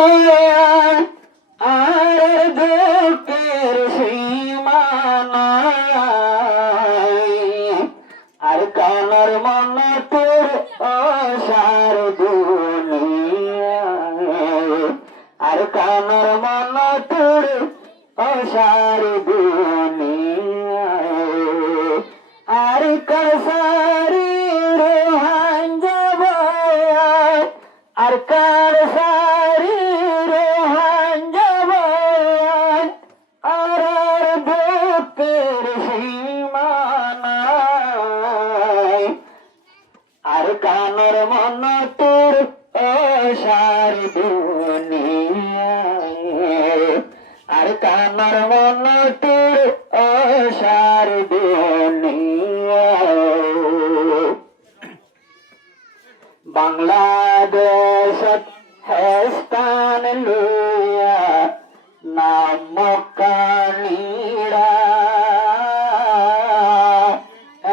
ভয় আর দুঃখের সীমানা আর কানার মন তোর অসার দুনিয়ায় আর কানার মন তোর অসার দুনিয়ায় আর কাসারি রোহান যাব আর কার সারি রোহান যাব আর দুঃখের সীমানায় আর কানের মন তোর অসার দুনিয়ায় আর কানের মন তোর অসার দুনিয়ায় বাংলাদেশত হেস্তান লইয়া নাম মক্কানীরা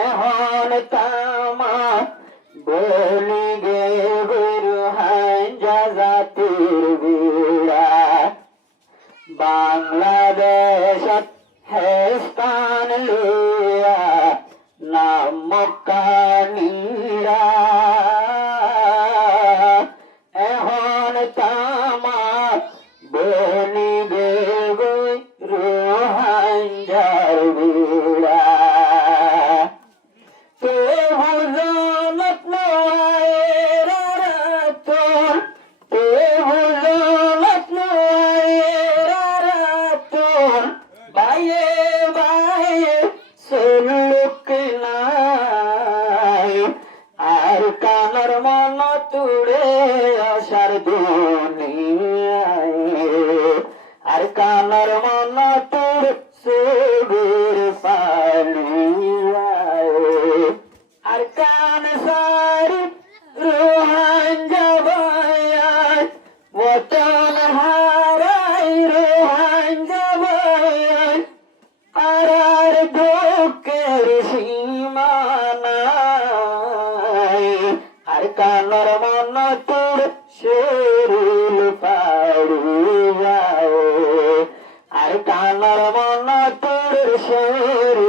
এখন তামা বলি গে গুরু হাঞ্জা জাতির বীরা বাংলাদেশত হেস্তান লইয়া নাম মক্কানীরা এখন তামা বলি গে গুরু হাঞ্জার বীরা আর কানার মন তুড়ে আসার দুনিয়ায় আর কানার মন তুড় সুবীর পানিয়ায় আর কান সারি রোহান যাবায় বচন হারাই রোহান যাবায় আর দুঃখের সীমানায় আর কানার মন তোর শরীর পাড়ি যায় আর কানার মন তোর শরীর